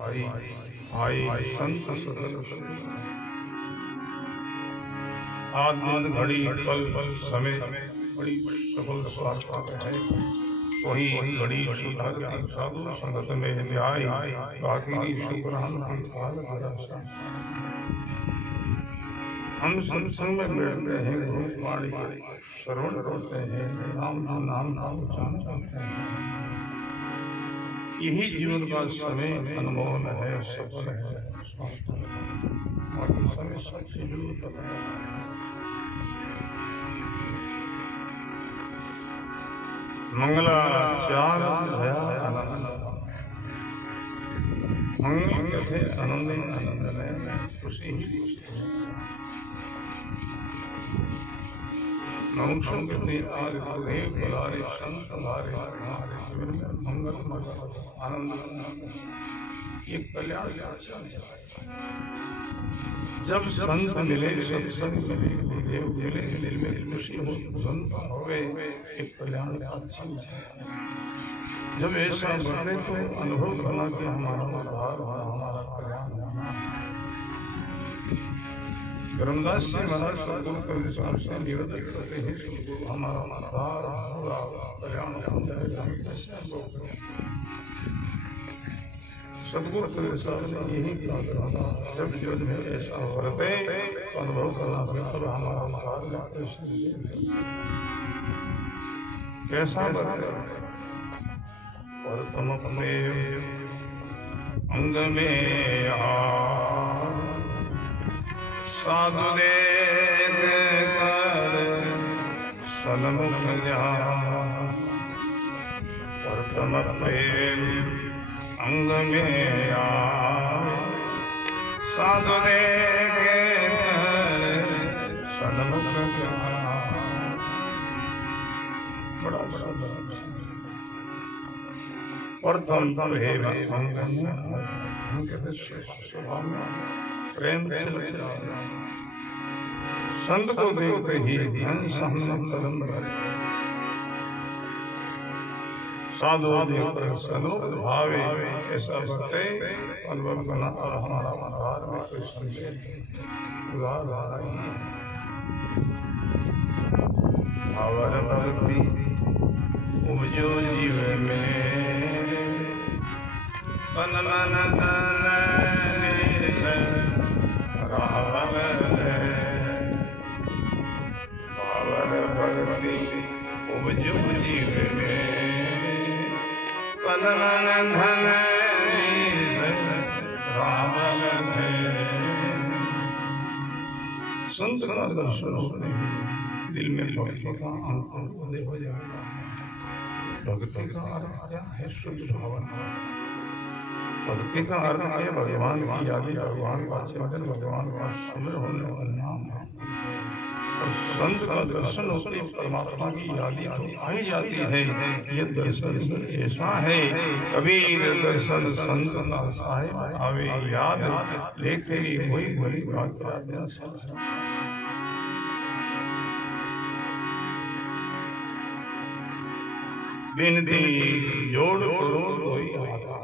आई संत सकल आज दिन घड़ी पल समय बड़ी सबल स्वार्थ है। वही घड़ी सुधार की साधु संगत में न्याय बाकी शुक्रान की हालत। हम सत्संग में बैठते हैं, गुरु वाणी श्रवण करते हैं, नाम का उच्चारण करते हैं। यही जीवन का समय अनमोल है, सफल है, बाकी समय सबसे जरूरत है। मंगलाचार भया आनंद मंगल कथे आनंद आनंद में खुशी ही मनुष्यों के लिए आज देव बुलारे संत हमारे जीवन में मंगल आनंद ये कल्याण जब संत मिले सत्संग मिले गुरुदेव मिले दिल में खुशी हो संत होवे एक कल्याण अच्छी जब ऐसा बढ़े तो अनुभव करना कि हमारा उद्धार होना हमारा कल्याण होना। धर्मदास जी महाराज सदगुरु के विचार से निवेदन करते हैं कि हमारा उद्धार होगा कल्याण हो जाएगा। कैसे अनुभव करें? सदगुरु के विचार ने यही कहा था जब जीवन में ऐसा वर्ते तो अनुभव करना बेहतर हमारा उद्धार कैसा वर्ते और तुम अपने अंग में साधु देख कर सन्मुख जा और तुम अपने अंग में साधु देख कर सन्मुख जा। बड़ा प्रथम स्वभाव में प्रेम संत को देखते ही कदम बढ़े साधु देखकर सलोक भावे ऐसा बढ़ते अनुभव करना और हमारा आधार में कोई संदेह और भक्ति उपजो जीव में तन मन तन भक्ति उपजो जीव में तन मन धन संत का दर्शन होने दिल में भक्ति का अंकुर हो जाएगा। भक्ति का अर्थ क्या है? शुद्ध भावना। भक्ति का अर्थ है भगवान की याद, भगवान का चिंतन, भगवान का स्मरण होने का नाम है। और संत का दर्शन होते परमात्मा की याद आ ही जाती है। ये दर्शन ऐसा है कबीर दर्शन संत का साहिब आवे याद लेके वही बड़ी बात बिनती जोड़ करो तो ही आता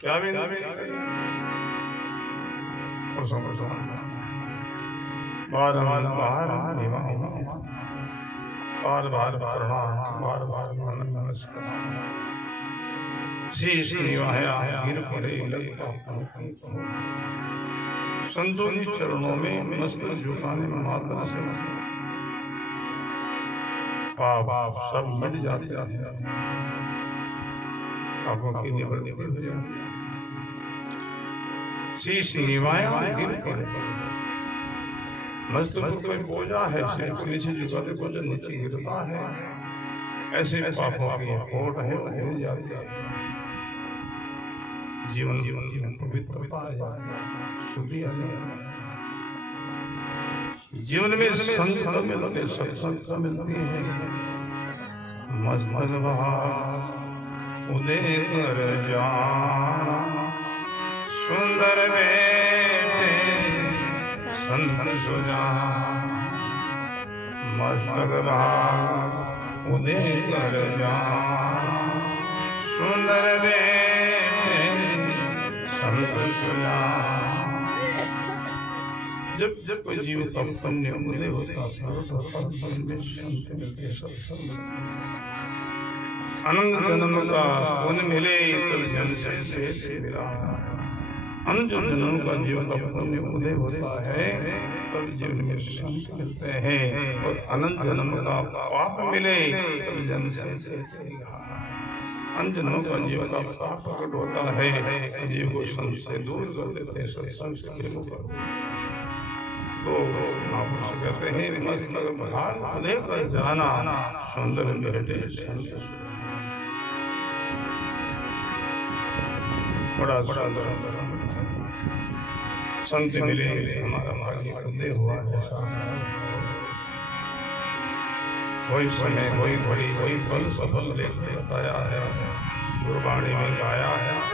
क्या बिनती बार बार प्रणाम बार बार नमस्कार शीश निवाया गिर पड़े संतों के चरणों में मस्तक झुकाने में मात्र से पाप सब मिट जाते हैं, पापों की निवृत्ति हो जाती है। शीश निवाया गिर पड़े मस्तक पर कोई बोझा है सिर को नीचे झुकाते बोझा नीचे गिरता है। ऐसे पापों की खोट है वो गिर जाती है। जीवन की पवित्रता आ जाती है, शुद्धि आ जाती है। जीवन में संत का मिलते सत्संग का मिलती है। मस्तक उदय कर जाना सुंदर बेटे संत सुजान मस्तक उदय कर जाना सुंदर बेटे जब जब कोई जीव का पुण्य उदय होता था तो पल में शांति मिलती, सत्संग अनंत जन्म का पुण्य मिले तब जन से मिला। अनंत जन्म का जीवन का पुण्य उदय होता है तब जीवन में शांति मिलते हैं, और अनंत जन्म का पाप मिले तब जन से अनंत जन्म का जीवन का पाप प्रकट होता है, जीव को संत से दूर कर देते हैं, सत्संग से प्रेम कर देते हैं। तो महापुरुष कहते हैं मस्त भाग उदय कर जाना, सुंदर बैठे संत बड़ा सुंदर संत मिले, हमारा भाग्य उदय हुआ। ऐसा वही समय वही घड़ी वही फल सफल लेकर बताया है, गुरबाणी में गाया है।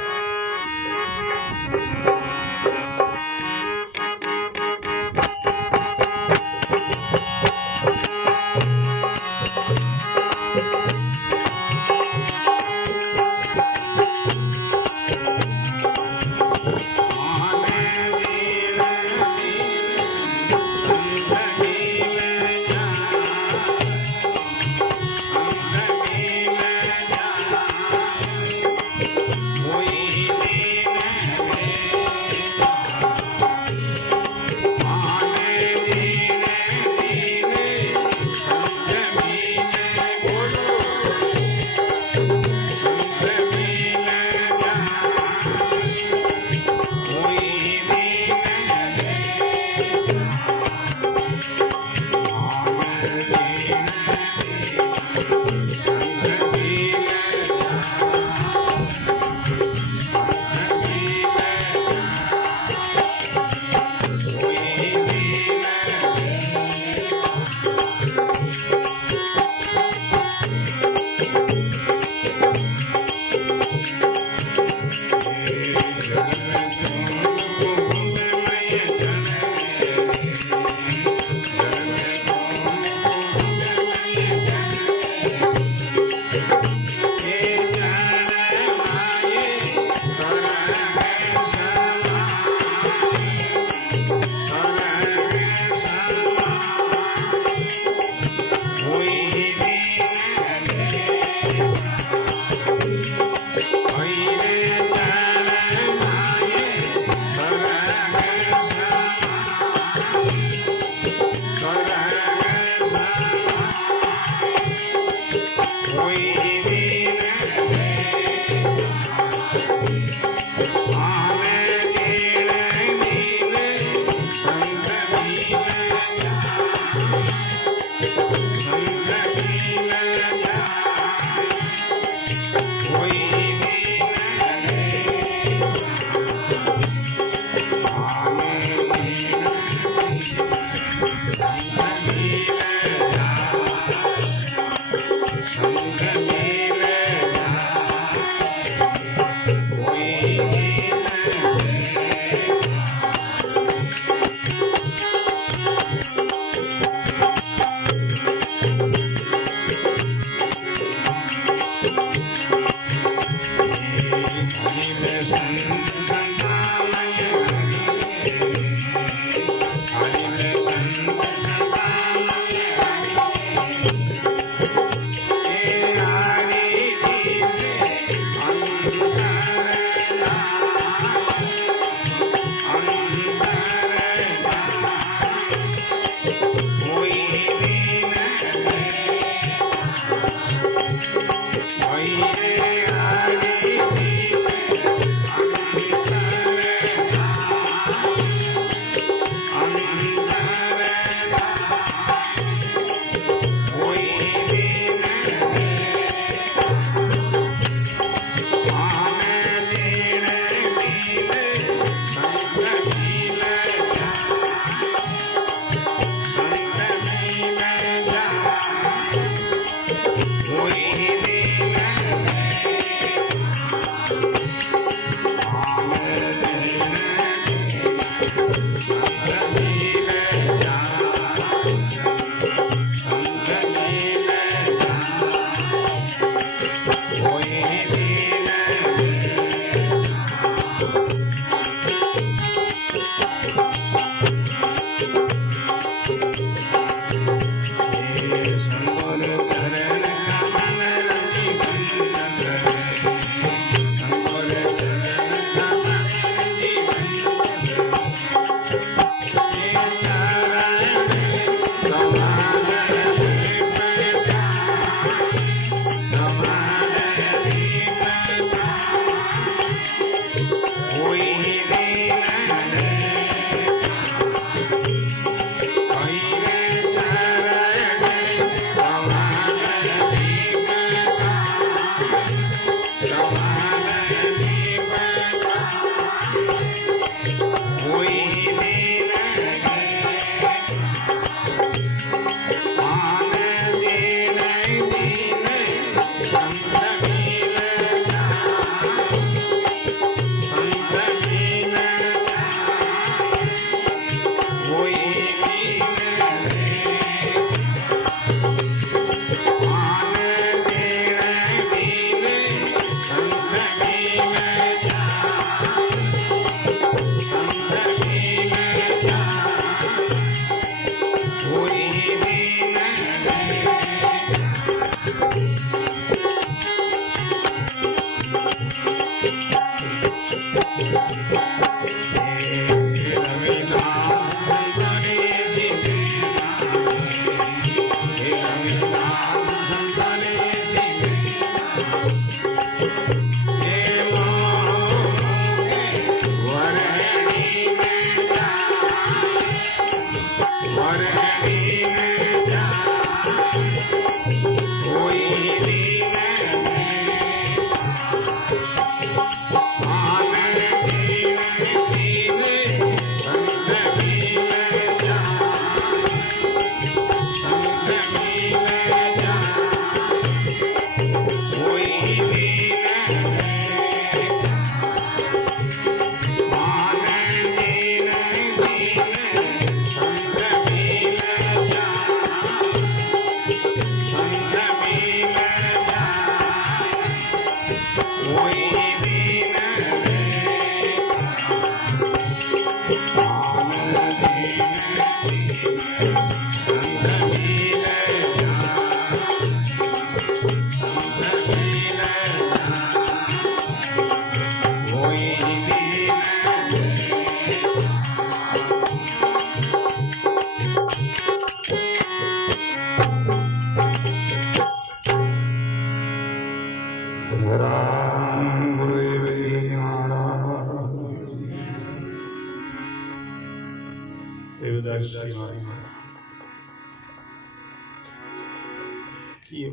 ये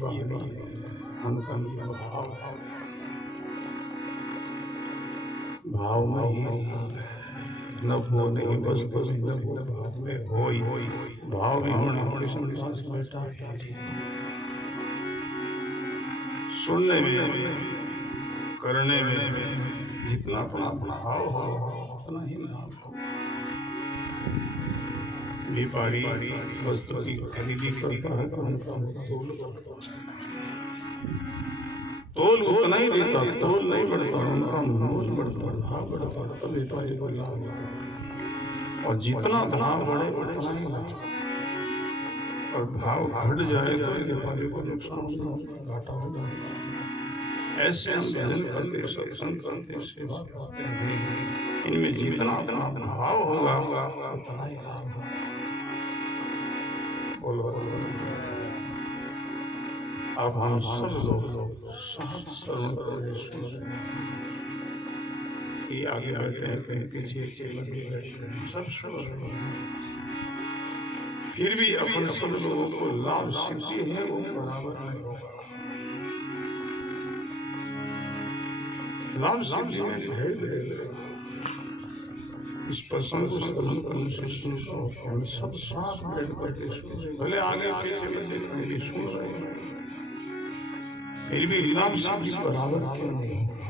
भाव में ही न वो नहीं वस्तु भाव में होई भाव में होने सुनने में करने में जितना अपना भाव हो उतना ही लाभ हो। व्यापारी वस्तु की खरीदी करता है तोल उतना ही देता, तोल नहीं बढ़ता, उनका मोल बढ़ता, भाव बढ़ता, तब व्यापारी को लाभ होता। और जितना भाव बढ़े उतना ही लाभ, और भाव घट जाए तो व्यापारी को नुकसान होता, घाटा हो जाता। ऐसे हम भजन करते, सत्संग करते, सेवा करते हैं, इनमें जितना अपना भाव होगा उतना ही लाभ होगा। अब हम सब लोग साथ श्रवण करके सुन रहे हैं कि आगे बैठे हैं, कहीं पीछे के लगे बैठे हैं, सब सुन रहे हैं। फिर भी अपने सब लोगों को लाभ सिद्धि है वो बराबर नहीं होगा। लाभ सिद्धि में भेद है। इस प्रसंग को श्रवण करने से सुनकर हम सब साथ बैठ करके सुन रहे, भले आगे पीछे बैठे सुन रहे हैं, फिर भी लाभ सिद्धि बराबर क्यों नहीं होगा।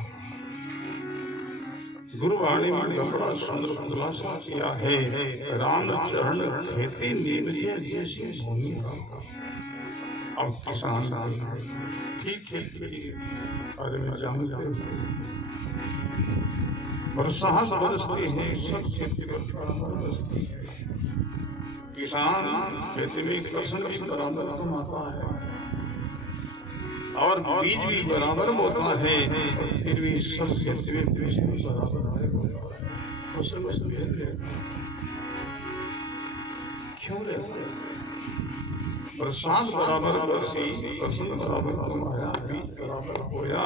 गुरुवाणी में बड़ा सुंदर खुलासा किया है, राम चरण खेती नीमजे जैसी भूमि। अब किसान ठीक है अरे मैं जानते हैं बरसात बरसती है, सब खेती बरसती है, किसान खेती में फसल भी बराबर कमाता है और बीज भी बराबर बोता है, और फिर भी सब खेती में पैसे भी बराबर फसल में भेद रहता है। क्यों रहता है? बरसात बराबर बरसी, फसल बराबर कमाया, बीज बराबर बोया,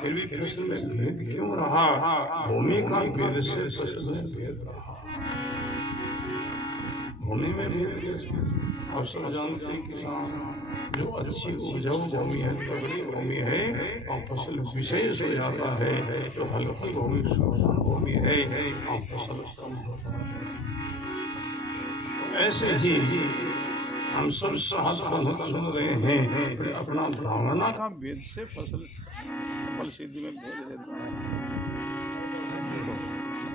फिर भी फसल में भेद क्यों रहा? भूमि का भेद से फसल में भेद रहा। भूमि में भेद कैसे? आप सब जानते हैं किसान जो अच्छी उपजाऊ भूमि है, तगड़ी भूमि है और फसल विशेष हो जाता है, जो हल्की भूमि सावधान भूमि है और फसल कम होता है। ऐसे ही हम सब साथ सुन रहे हैं, फिर अपना भावना का भेद से फसल फल सिद्धि में भेद रहता है।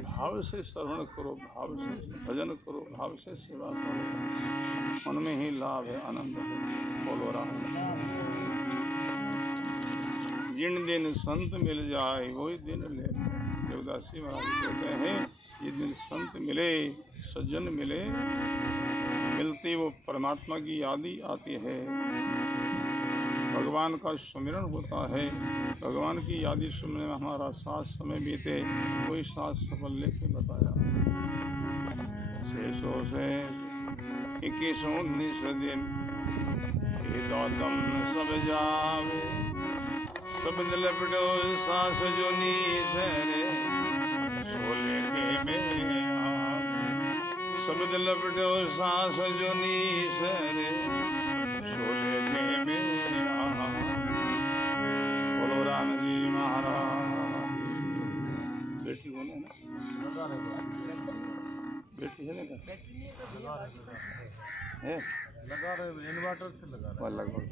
भाव से श्रवण करो, भाव से भजन करो, भाव से सेवा करो, उनमें ही लाभ है, आनंद है। बोलो राम। जिन दिन संत मिल जाए वही दिन ले। देवदास जी महाराज कहते हैं ये दिन संत मिले, सज्जन मिले, मिलती वो परमात्मा की याद ही आती है। भगवान का सुमिरन होता है, भगवान की यादी सुनने में हमारा 7 समय बीते, कोई 7 सफल लेके बताया। 600 से 21-19 दिन दम सब जावे, सब लपटो सास जो नीसरे, सोले के में सब लपटो सास जो नीसरे, सोले के में बोलो राम जी महाराज। बेटी कौन है? बेटी है ना? है लगा रहे इन्वर्टर से लगा लगभग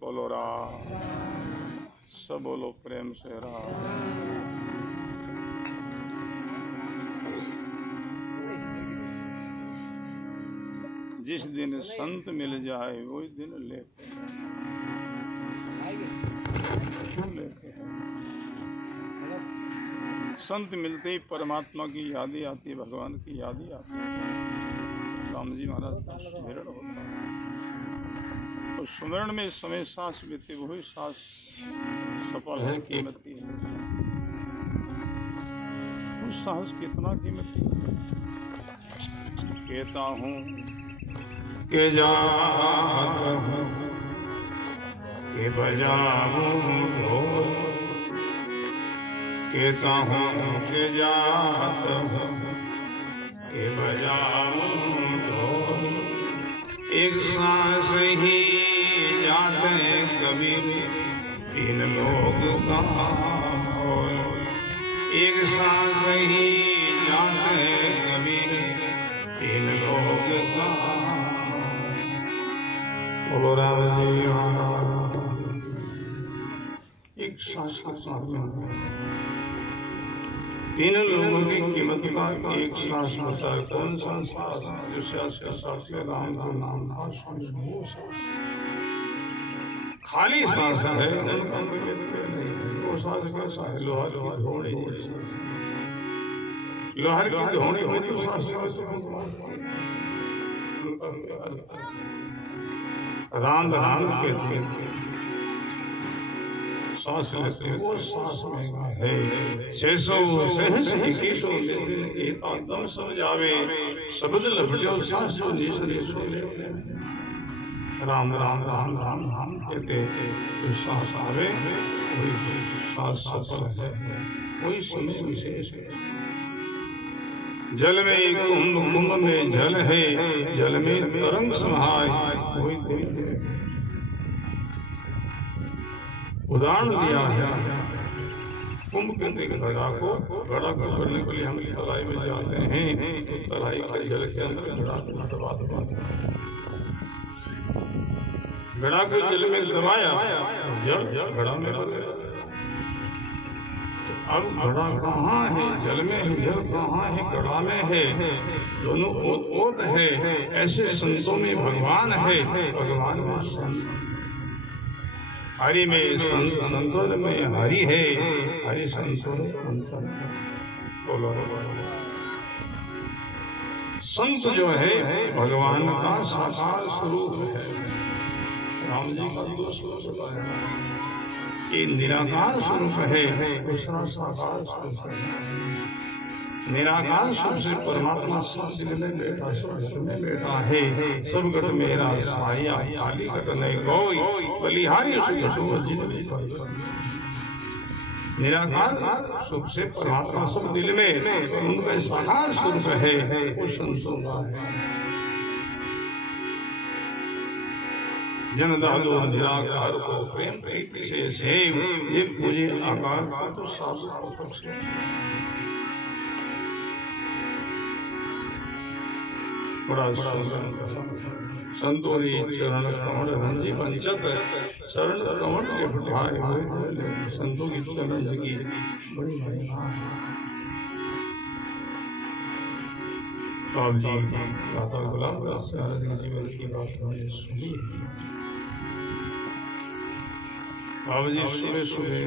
बोलो राम, सब बोलो प्रेम से राम। जिस दिन संत मिल जाए वही दिन लेते हैं। संत मिलते ही परमात्मा की याद आती है, भगवान की याद आती है। राम जी महाराज का सुमिरन होता है और सुमिरन में समय सांस बीते, वही सांस सफल है, कीमती है। उस सांस कितना कीमती है। कहता हूँ के जाता हूँ के बजाऊं ढोल, कहता हूँ के जाता हूँ के बजाऊं ढोल, एक सांस ही जाते कबीर 3 लोग का बोल, एक सांस ही जाते कबीर 3 लोग का। बोलो राम जी महाराज। एक सांस का 3 लोगों की कीमत का एक सांस होता है। कौन सा सांस? जो सांस के साथ में राम का नाम था, वो सांस खाली सांस है, उनका वो सांस कैसा है? लोहा की धोनी, लोहर की धोनी में तो सांस राम राम कहते हैं, सांस लेते हैं, वो सांस में है। 600 से 21 दिन एक दम सब जावे, शब्द लपटे सांस जो नीसरे सोले। राम राम राम राम राम कहते तो सांस आवे, वही सांस सफल है, वही समय विशेष है। जल में कुंभ, कुंभ में जल है, जल में तरंग समाये, वही उदाहरण दिया है। कुंभ के घड़ा को घड़ा करने के लिए हम तलाई में जाते हैं, तो तलाई के जल के अंदर घड़ा को दबा घड़ा को जल में दबाया, जल घड़ा में बह गया। अब घड़ा कहाँ है? जल में है, जल कहाँ है? घड़ा में है। दोनों ओत है। ऐसे संतों में भगवान है, भगवान में संत। हरि में संतों में हरि है, हरि संतों में संत। बोलो संत जो है भगवान का साकार स्वरूप है। राम जी का 2 श्लोक बताया, एक निराकार स्वरूप है, दूसरा साकार स्वरूप है। निराकार स्वरूप से परमात्मा सब दिल में बैठा, सब घर में बैठा है। सब घट मेरा साया, खाली घट नहीं कोई, बलिहारी निराकार स्वरूप से परमात्मा सब दिल में, उनका साकार स्वरूप है, वो संतों का है। जन दादो निराकार को प्रेम प्रीति से सेव, ये पूजे आकार का तो साधु से। बड़ा संतोरी चरण कमल रंजी पंचत, चरण कमल के उठाए हुए संतों की चरण की बड़ी महिमा है। बाबू जी दाता गुलाम दास जी जीवन की बात हमने सुनी है। बाबू जी सुबह सुबह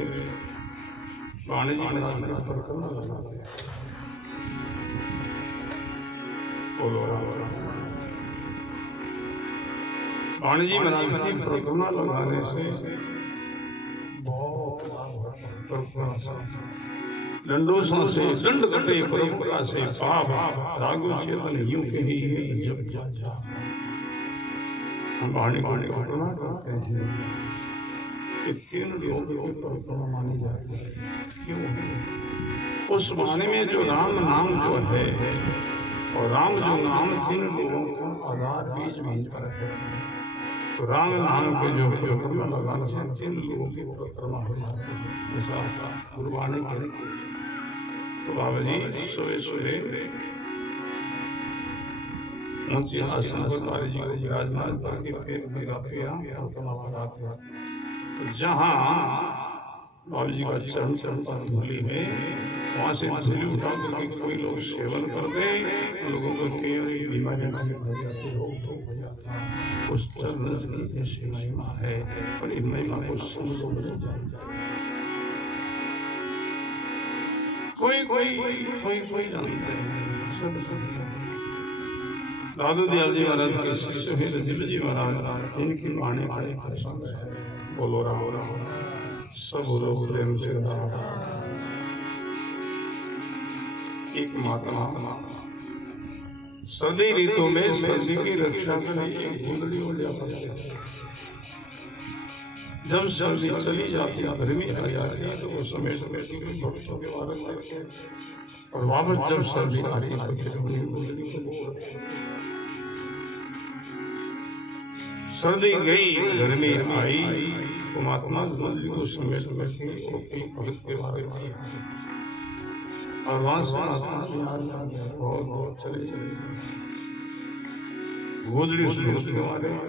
वाणी जी महाराज पर करना लगा, बोलो वाणी जी महाराज की परिक्रमा लगाने से बहुत लाभ होता है। परिक्रमा से दंडोसा से दंड कटे परंपरा से पाप रागो चेतन यूं कही जब जा हम वाणी को परिक्रमा करते हैं कि 3 लोग की परिक्रमा मानी जाती है। क्यों? उस वाणी में जो राम नाम जो है और राम जो नाम 3 लोगों का आधार बीज बीज पर है, तो राम नाम के जो परिक्रमा लगाने से 3 लोगों की परिक्रमा हो जाती है। ऐसा गुरुवाणी कहती है। तो बाबा जी सुबह सुबह ऊंची आसन पर बाबा जी को विराजमान करके फिर मेरा परिक्रमा लगाते हैं। तो जहाँ बाबा जी का चरण चढ़ता धूली में, वहाँ से धूली उठा करके कोई लोग सेवन करते, लोगों को बीमारियां हो जाती, रोग हो जाता। उस चरण की ऐसी महिमा है, और इन महिमा को सब लोग नहीं जानते। कोई जानते हैं, सब दादू दयाल जी महाराज के शिष्य हैं दिल जी महाराज, इनकी वाणी बड़ी पसंद है। बोलो राम राम सब लोग प्रेम से राम। एक महात्मा सर्दी ऋतु में सर्दी की रक्षा के लिए एक गुंदड़ी हो जाता है। जब सर्दी चली जाती है, गर्मी आ जाती है, तो वो समेट भक्तों के बारे में और वापस जब सर्दी आती है तो फिर गुंदड़ी को सर्दी गई, गर्मी आई, तो महात्मा गुंदड़ी को समेट के भक्त के बारे में और वहां से बहुत चले गुंदड़ी उस भक्त के बारे में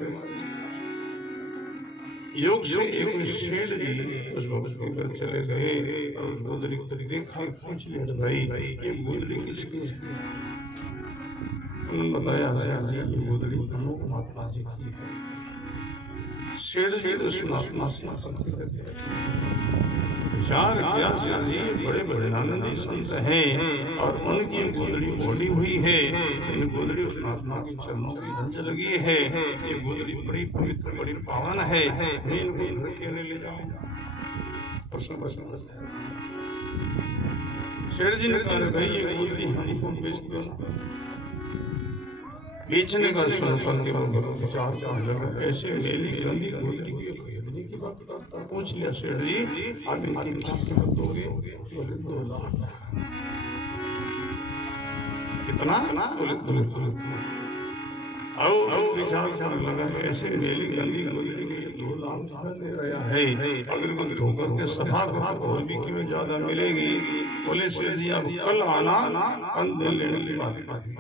योग से एक शेर जी उस भक्त के घर चले गए और उस गुंदड़ी को देखा, पूछ लिया भाई ये गुंदड़ी किसकी है? उन्होंने बताया ये गुंदड़ी अमुक महात्मा जी की है। शेर जी उस महात्मा से विचार किया, जी बड़े बड़े आनंदी संत हैं और उनकी गुंदड़ी ओढ़ी हुई है, इन गुंदड़ी उस महात्मा के चरणों की गंज लगी है, ये गुंदड़ी बड़ी पवित्र बड़ी पावन है, मैं इनको घर के ले जाऊंगा। शेर जी ने कहा भाई ये गुंदड़ी हमको बेच दो। बेचने का सुन करके विचार करने लगा, ऐसे मेरी गंदी गुंदड़ी की खरीदने की बात करता। पूछ लिया शेर जी आप इनकी कीमत दोगे? बोले 2 लाख। कितना? बोले 2 लाख। अब विचार करने लगा, ऐसे मेरी गंदी गुंदड़ी की 2 लाख दे रहा है, अगर कोई धोकर के सभा और भी कीमत ज्यादा मिलेगी। बोले शेर जी आप कल आना, कंद लेने की बात करते।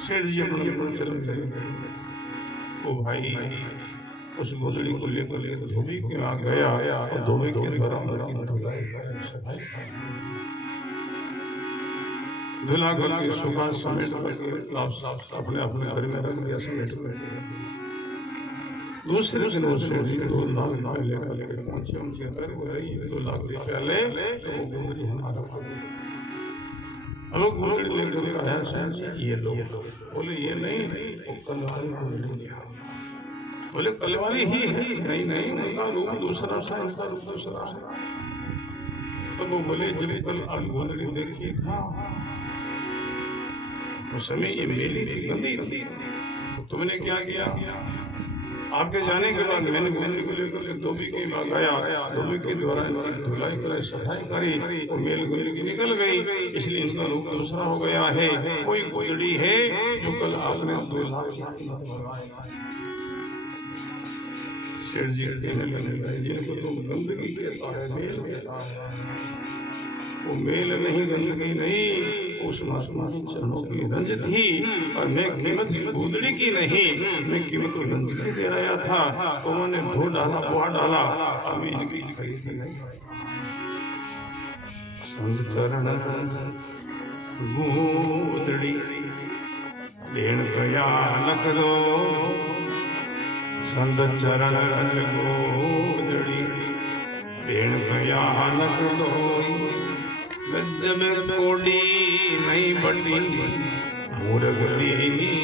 शेर जी अपने चल गए। ओ भाई उस गुंदड़ी को लेकर धोबी के आ गया और धोबी के द्वारा धुला करके सुबह समेट करके अपने अपने घर में रख दिया समेट करके। दूसरे दिन वो शेर जी 2 लाख रुपए लेकर पहुंचे उनके घर। 2 लाख रुपया ले तो वो गुंदड़ी हमारा लोग गुंदड़ी लेकर आया। शेर जी ये लोग बोले ये नहीं, वो कलवारी गुंदड़ी लिया। बोले कलवारी ही है? नहीं नहीं, उनका रूप दूसरा था, उनका रूप दूसरा है। तो वो बोले जब कल आप गुंदड़ी देखी था उस समय ये मेली थी, गंदी थी, तो तुमने क्या किया? आपके जाने के बाद मैंने गुंदड़ी को लेकर धोबी के पास गया, धोबी के द्वारा इनकी धुलाई कराई, सफाई करी और मेल गुंदड़ी की निकल गई, इसलिए इनका रूप दूसरा हो गया है। कोई गुंदड़ी है जो कल आपने 2 लाख की कीमत लगाई। शेर जी कहने लगे जिनको तुम गंदगी कहता है, मेल कहता है, वो मेल नहीं, गंदगी नहीं, उस महात्मा के चरणों की रंज थी। और मैं कीमत गुंदड़ी की नहीं, मैं कीमत रंज की दे रहा था, तो उन्होंने धो डाला, बुआ डाला, अब इनकी खरीद नहीं। चरण गुंदड़ी लेन गया लख दो, संत चरण गुंदड़ी लेन गया लख दो। गजब कोडी नहीं बटी मूर्ख दीनी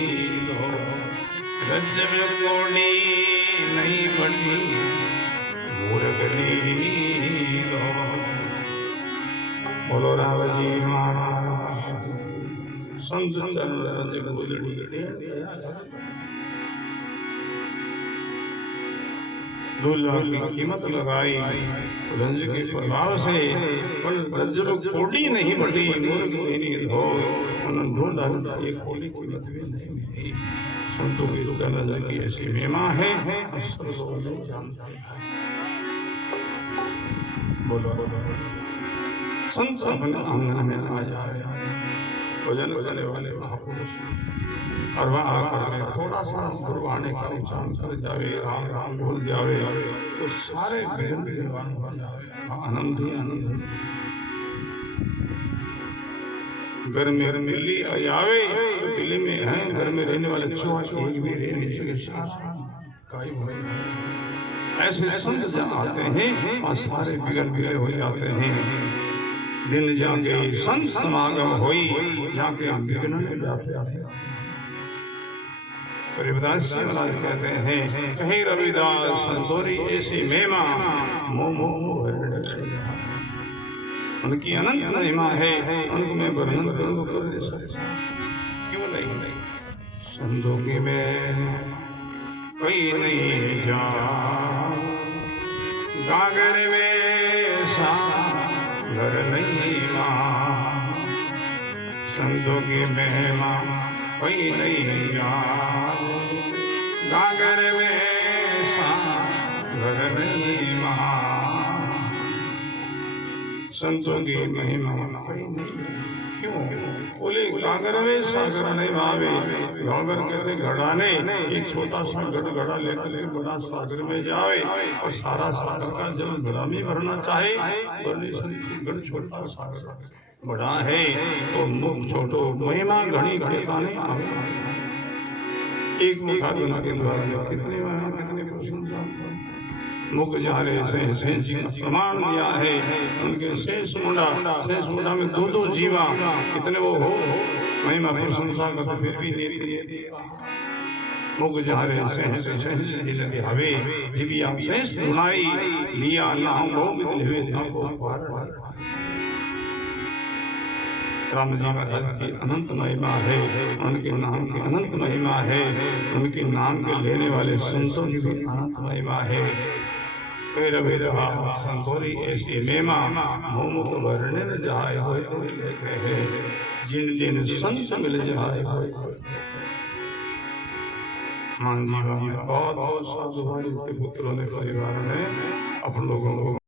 दो, रज में कोड़ी नहीं बटी मूर्खनी दो। बोलो राम जी महाराज। संत चरण रज गुजरी 2 लाख की कीमत लगाई रंज के प्रभाव से, पर रज में कोड़ी नहीं बटी मूर्खनी धो। 2 लाख की कोड़ी कीमत भी नहीं मिली। संतों की रंज की ऐसी महिमा है, सब लोग जानते हैं। बोलो संत अपने आंगन में आ जाए, भजन करने वाले महापुरुष, और वह आकर थोड़ा सा गुरबाणी का उच्चारण कर जावे, राम राम बोल जावे, तो सारे विघ्न निवारण हो जावे। आनंद ही आनंद। घर में दिल्ली आ जावे, दिल्ली में है घर में रहने वाले चोर एक भी रह नहीं सके, ऐसे संत जहाँ आते हैं और सारे बिगड़ बिगड़े हो जाते हैं। दिन जाके संत समागम होई, जाके बिगड़ में जाते हैं। रविदास जी महाराज कहते हैं, कहीं रविदास संतोरी ऐसी महिमा उनकी अनंत महिमा है, उनको मैं वर्णन करूँ कर नहीं सकता। क्यों नहीं? संतों की मैं कहीं नहीं जा, गागर में सागर नहीं मां। संतों की महिमा कहीं नहीं जा, गागर में सागर नहीं मां। संतों की महिमा कहीं नहीं। क्यों? बोले गागर में सागर नहीं मावे। गागर कहते घड़ाने, एक छोटा सा घड़ा लेकर के बड़ा सागर में जाए और सारा सागर का जल घड़ा में भरना चाहे, गढ़ छोटा सागर बड़ा है तो मुख छोटो, महिमा घड़ी घड़ता नहीं आवे। एक मुखार के द्वारा कितने मुख जारे से जी का प्रमाण दिया है। उनके शेष मुंडा में 2 जीवा, कितने वो हो महिमा प्रशंसा का, तो फिर भी देते मुख जारे से लगे हवे जीविया शेष सुनाई लिया नाम लोग दिलवे को पार। राम जी महाराज की अनंत महिमा है, उनके नाम की अनंत महिमा है, उनके नाम के लेने वाले संतों की भी अनंत महिमा है। संतोरी ऐसी महिमा मुख वर्णन जाए हो, जिन जिन संत मिल जाए हो। मान जी बहुत बहुत साधु भाई के पुत्रों ने परिवार ने अपन लोगों को